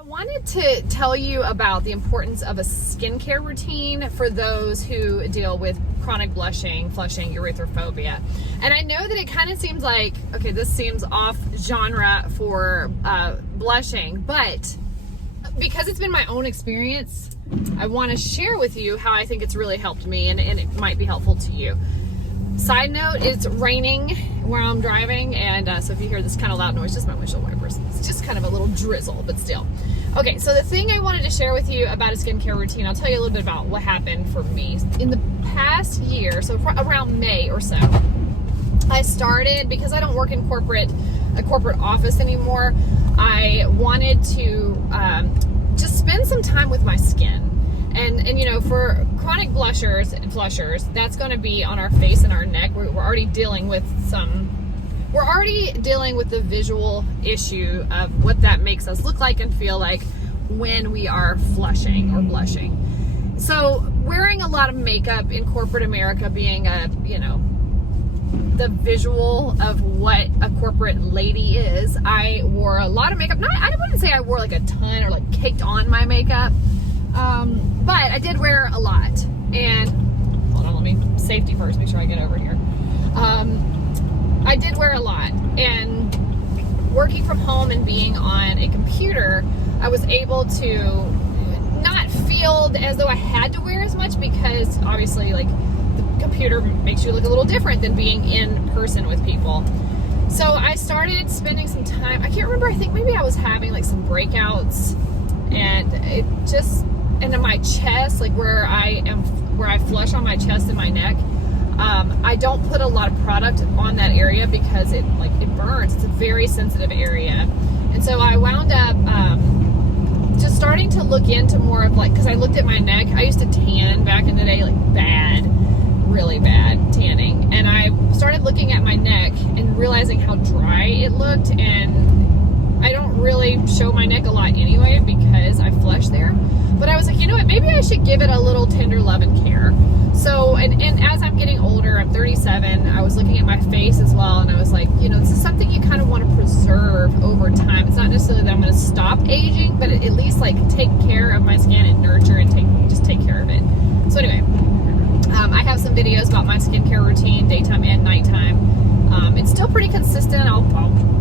I wanted to tell you about the importance of a skincare routine for those who deal with chronic blushing, flushing, erythrophobia. And I know that it kind of seems like, okay, this seems off genre for blushing, but because it's been my own experience, I want to share with you how I think it's really helped me, and it might be helpful to you. Side note, it's raining where I'm driving, and so if you hear this kind of loud noise, just my windshield wipers. It's just kind of a little drizzle, but still. Okay, so the thing I wanted to share with you about a skincare routine, I'll tell you a little bit about what happened for me. In the past year, so around May or so, I started, because I don't work in a corporate office anymore, I wanted to just spend some time with my skin. And you know, for chronic blushers and flushers, that's going to be on our face and our neck. We're already dealing with the visual issue of what that makes us look like and feel like when we are flushing or blushing. So wearing a lot of makeup in corporate America, being the visual of what a corporate lady is, I wore a lot of makeup. I wouldn't say I wore like a ton or like caked on my makeup. But I did wear a lot, and hold on, let me safety first, make sure I get over here. I did wear a lot, and working from home and being on a computer, I was able to not feel as though I had to wear as much, because obviously like the computer makes you look a little different than being in person with people. So I started spending some time, I can't remember, I think maybe I was having like some breakouts, and it just, and in my chest, like where I flush on my chest and my neck, I don't put a lot of product on that area because it burns. It's a very sensitive area. And so I wound up just starting to look into more of because I looked at my neck. I used to tan back in the day, like bad, really bad tanning. And I started looking at my neck and realizing how dry it looked, and I don't really show my neck a lot anyway because I flush there. But I was like, you know what, maybe I should give it a little tender love and care. So, and as I'm getting older, I'm 37, I was looking at my face as well, and I was like, this is something you kind of want to preserve over time. It's not necessarily that I'm going to stop aging, but at least take care of my skin and nurture and take care of it. So anyway, I have some videos about my skincare routine, daytime and nighttime. It's still pretty consistent. I'll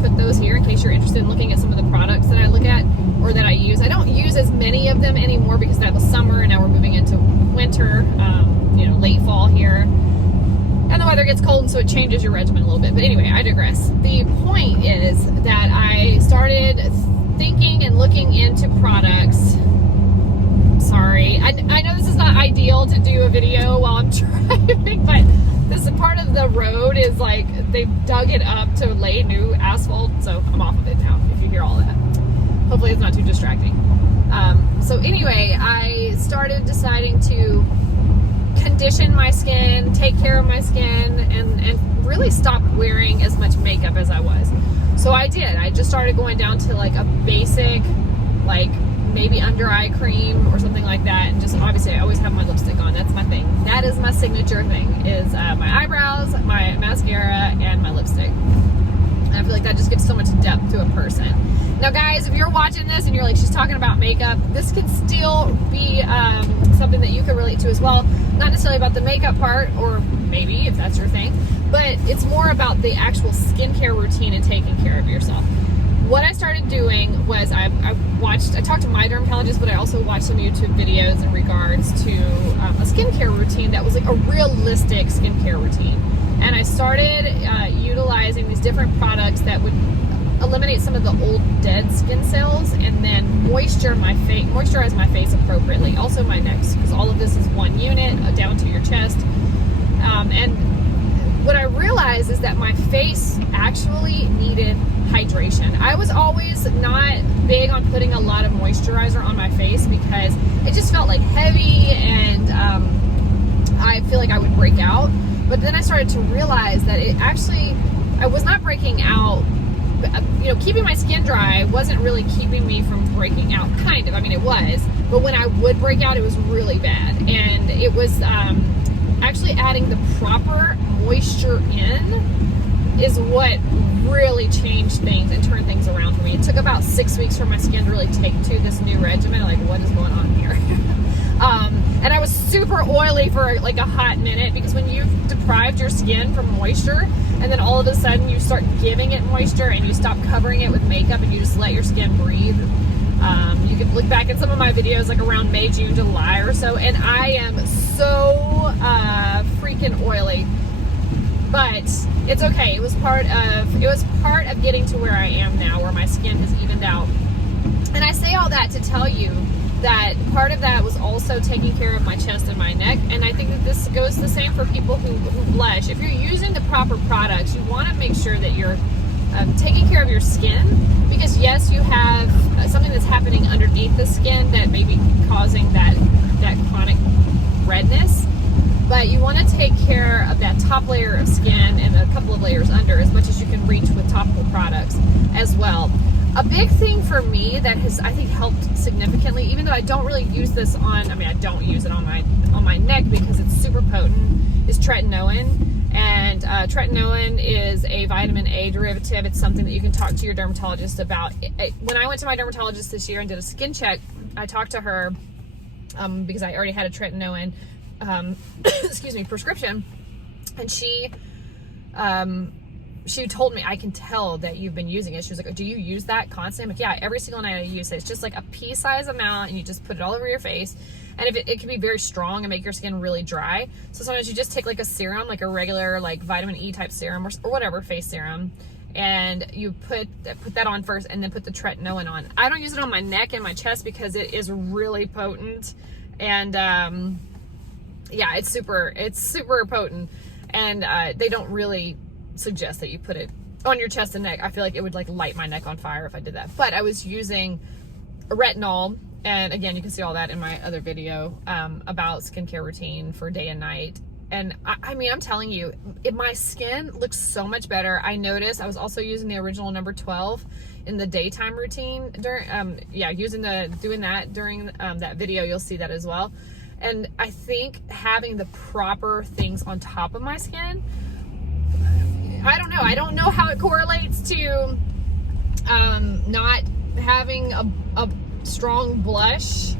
put those here in case you're interested in looking at some of the products that I look at or that I use. I don't use as many of them anymore because that was summer, and now we're moving into winter, late fall here. And the weather gets cold, and so it changes your regimen a little bit. But anyway, I digress. The point is that I started thinking and looking into products. Sorry, I know this is not ideal to do a video while I'm driving, but this part of the road is they've dug it up to lay new asphalt, so I'm off of it now if you hear all that. Hopefully it's not too distracting. So anyway, I started deciding to condition my skin, take care of my skin, and really stop wearing as much makeup as I was. So I did. I just started going down to a basic, maybe under eye cream or something like that, and just obviously I always have my lipstick on. That's my thing. That is my signature thing, is my eyebrows, my mascara, and my lipstick. And I feel like that just gives so much depth to a person. Now guys, if you're watching this and you're like, she's talking about makeup, this can still be something that you can relate to as well. Not necessarily about the makeup part, or maybe if that's your thing, but it's more about the actual skincare routine and taking care of yourself. What I started doing was I talked to my dermatologist, but I also watched some YouTube videos in regards to a skincare routine that was a realistic skincare routine. And I started utilizing these different products that would eliminate some of the old dead skin cells, and then moisturize my face appropriately. Also my neck, because all of this is one unit down to your chest. And what I realized is that my face actually needed hydration. I was always not big on putting a lot of moisturizer on my face because it just felt heavy, and I feel like I would break out. But then I started to realize that I was not breaking out. Keeping my skin dry wasn't really keeping me from breaking out, kind of. I mean, it was, but when I would break out, it was really bad. And it was actually adding the proper moisture in is what really changed things and turned things around for me. It took about 6 weeks for my skin to really take to this new regimen. Like, what is going on here? And I was super oily for like a hot minute, because when you've deprived your skin from moisture and then all of a sudden you start giving it moisture and you stop covering it with makeup and you just let your skin breathe. You can look back at some of my videos like around May, June, July or so, and I am so freaking oily. But it's okay. It was part of getting to where I am now, where my skin has evened out. And I say all that to tell you that part of that was also taking care of my chest and my neck. And I think that this goes the same for people who blush. If you're using the proper products, you want to make sure that you're taking care of your skin, because yes, you have something that's happening underneath the skin that may be causing that chronic redness. But you want to take care of that top layer of skin and a couple of layers under as much as you can reach with topical products as well. A big thing for me that has, I think, helped significantly, even though I don't really use this I don't use it on my neck because it's super potent, is tretinoin. And tretinoin is a vitamin A derivative. It's something that you can talk to your dermatologist about. When I went to my dermatologist this year and did a skin check, I talked to her because I already had a tretinoin prescription, and she told me, I can tell that you've been using it. She was like, do you use that constantly? I'm like, yeah, every single night I use it. It's just like a pea-size amount, and you just put it all over your face. And if it can be very strong and make your skin really dry. So sometimes you just take like a serum, like a regular like vitamin E type serum or whatever, face serum, and you put that on first and then put the tretinoin on. I don't use it on my neck and my chest because it is really potent. And yeah, it's super potent. And they don't really suggest that you put it on your chest and neck. I feel like it would like light my neck on fire if I did that. But I was using retinol, and again, you can see all that in my other video about skincare routine for day and night. And I mean, I'm telling you, my skin looks so much better. I noticed I was also using the original number 12 in the daytime routine during doing that during that video. You'll see that as well. And I think having the proper things on top of my skin, I don't know how it correlates to not having a strong blush,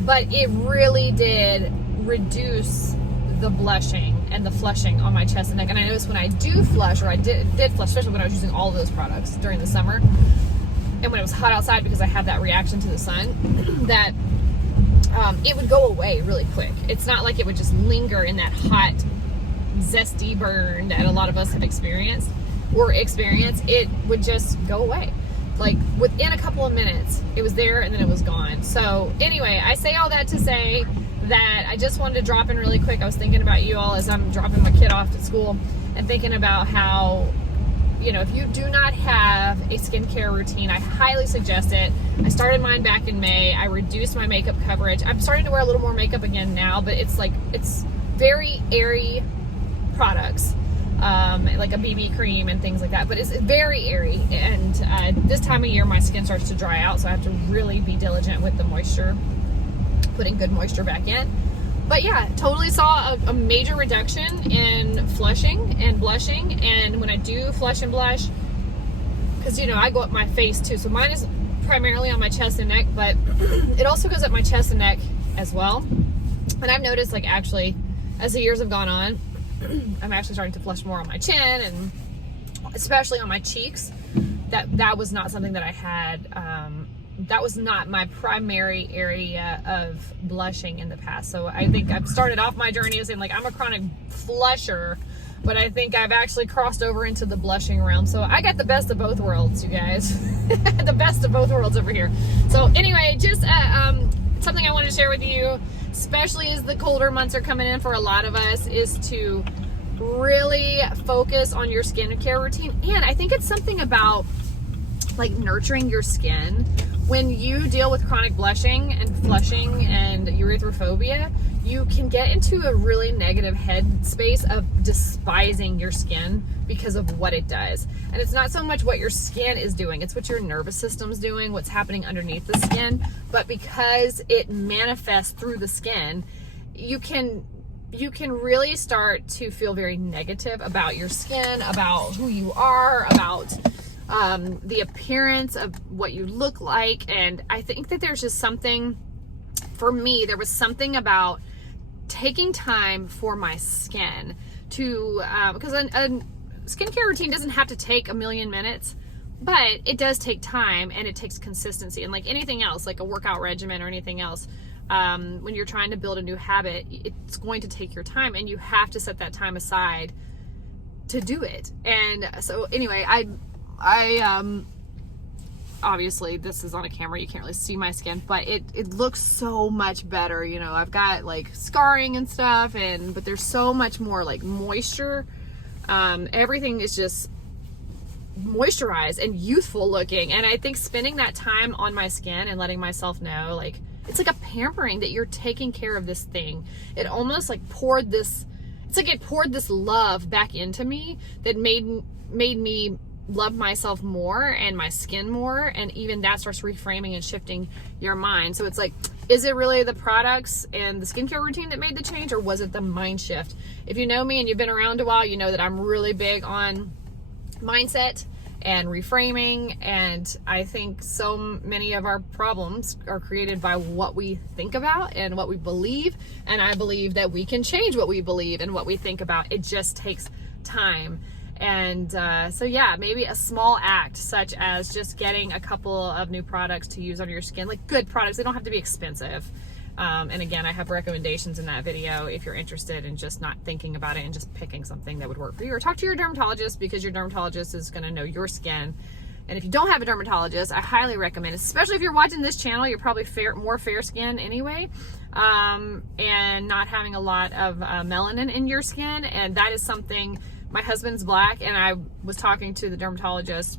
but it really did reduce the blushing and the flushing on my chest and neck. And I noticed when I do flush, or I did flush, especially when I was using all of those products during the summer and when it was hot outside, because I have that reaction to the sun, that it would go away really quick. It's not like it would just linger in that hot, zesty burn that a lot of us have experienced or experience. It would just go away. Like within a couple of minutes, it was there and then it was gone. So anyway, I say all that to say that I just wanted to drop in really quick. I was thinking about you all as I'm dropping my kid off to school, and thinking about how, you know, if you do not have a skincare routine, I highly suggest it. I started mine back in May. I reduced my makeup coverage. I'm starting to wear a little more makeup again now, but it's very airy products, like a BB cream and things like that, but it's very airy. And this time of year, my skin starts to dry out, so I have to really be diligent with the moisture, putting good moisture back in. But yeah, totally saw a major reduction in flushing and blushing. And when I do flush and blush, because, you know, I go up my face too, so mine is primarily on my chest and neck, but it also goes up my chest and neck as well. And I've noticed, like, actually, as the years have gone on, I'm actually starting to flush more on my chin, and especially on my cheeks. That was not something that I had, that was not my primary area of blushing in the past. So I think I've started off my journey as saying, like, I'm a chronic flusher, but I think I've actually crossed over into the blushing realm. So I got the best of both worlds, you guys. The best of both worlds over here. So anyway, just something I wanted to share with you, especially as the colder months are coming in for a lot of us, is to really focus on your skincare routine. And I think it's something about like nurturing your skin. When you deal with chronic blushing and flushing and erythrophobia, you can get into a really negative headspace of despising your skin because of what it does. And it's not so much what your skin is doing, it's what your nervous system's doing, what's happening underneath the skin. But because it manifests through the skin, you can you can really start to feel very negative about your skin, about who you are, about the appearance of what you look like. And I think that there's just something, for me, there was something about taking time for my skin to, because a skincare routine doesn't have to take a million minutes, but it does take time, and it takes consistency. And like anything else, like a workout regimen or anything else, when you're trying to build a new habit, it's going to take your time, and you have to set that time aside to do it. And so anyway, I obviously this is on a camera, you can't really see my skin, but it looks so much better. You know, I've got like scarring and stuff, but there's so much more like moisture. Everything is just moisturized and youthful looking. And I think spending that time on my skin and letting myself know, like, it's like a pampering, that you're taking care of this thing. It almost like poured this love back into me that made me love myself more and my skin more. And even that starts reframing and shifting your mind. So it's like, is it really the products and the skincare routine that made the change, or was it the mind shift? If you know me and you've been around a while, you know that I'm really big on mindset and reframing. And I think so many of our problems are created by what we think about and what we believe. And I believe that we can change what we believe and what we think about. It just takes time. And so yeah, maybe a small act such as just getting a couple of new products to use on your skin, like good products. They don't have to be expensive. And again, I have recommendations in that video if you're interested in just not thinking about it and just picking something that would work for you. Or talk to your dermatologist, because your dermatologist is going to know your skin. And if you don't have a dermatologist, I highly recommend, especially if you're watching this channel, you're probably more fair skin anyway, and not having a lot of melanin in your skin. And that is something, my husband's black, and I was talking to the dermatologist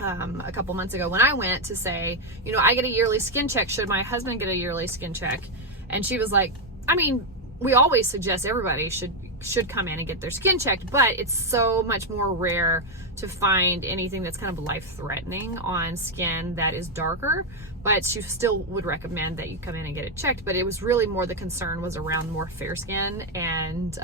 a couple months ago when I went to say, you know, I get a yearly skin check. Should my husband get a yearly skin check? And she was like, I mean, we always suggest everybody should come in and get their skin checked, but it's so much more rare to find anything that's kind of life-threatening on skin that is darker. But she still would recommend that you come in and get it checked. But it was really more, the concern was around more fair skin and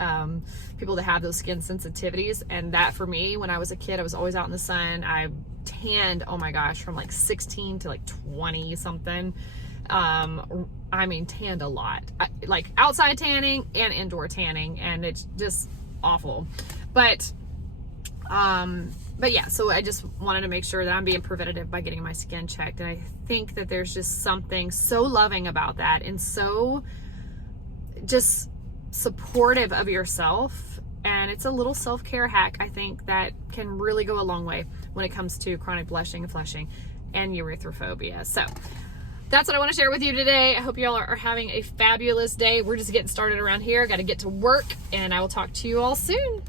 people that have those skin sensitivities. And that, for me, when I was a kid, I was always out in the sun. I tanned, oh my gosh, from like 16 to like 20 something. I mean, tanned a lot, like outside tanning and indoor tanning, and it's just awful. But yeah, so I just wanted to make sure that I'm being preventative by getting my skin checked. And I think that there's just something so loving about that, and so just supportive of yourself. And it's a little self-care hack, I think, that can really go a long way when it comes to chronic blushing and flushing and erythrophobia. So that's what I want to share with you today. I hope you all are having a fabulous day. We're just getting started around here. Got to get to work, and I will talk to you all soon.